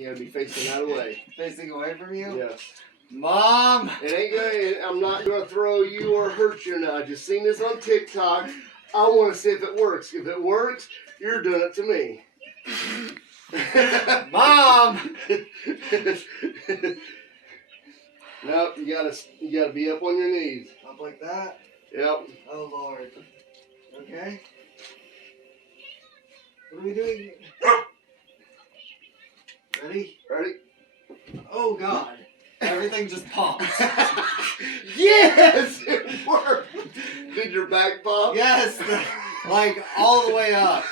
You gotta be facing that way. Facing away from you? Yes. Mom! It ain't gonna, I'm not gonna throw you or hurt you now. I just seen this on TikTok. I wanna see if it works. If it works, you're doing it to me. Mom! No, you gotta be up on your knees. Up like that? Yep. Oh Lord. Okay. What are we doing? Ready? Ready? Oh God. Everything just popped. Yes! It worked! Did your back pop? Yes! Like all the way up.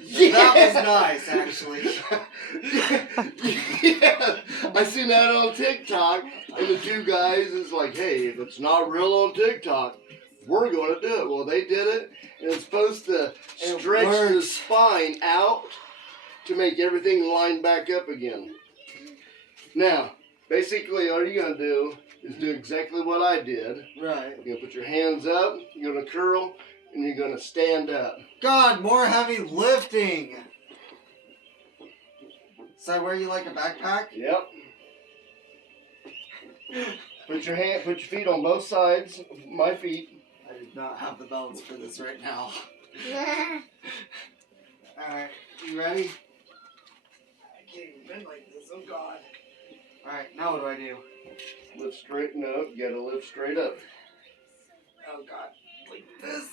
Yes! That was nice, actually. Yeah, I seen that on TikTok, and the two guys is like, hey, if it's not real on TikTok, we're going to do it. Well, they did it, and it's supposed to stretch the spine out to make everything line back up again. Now, basically, all you're going to do is do exactly what I did. Right. You're going to put your hands up, you're going to curl, and you're going to stand up. God, more heavy lifting. So I wear you like a backpack? Yep. Put your feet on both sides of my feet. I do not have the balance for this right now. Alright, you ready? I can't even bend like this, oh God. Alright, now what do? Lift straight. No, you gotta lift straight up. Oh God, like this?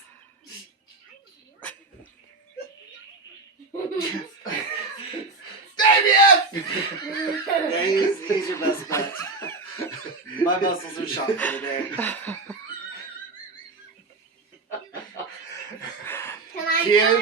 Damien! Yeah, he's your best bet. My muscles are shot for the day. Can I Kids,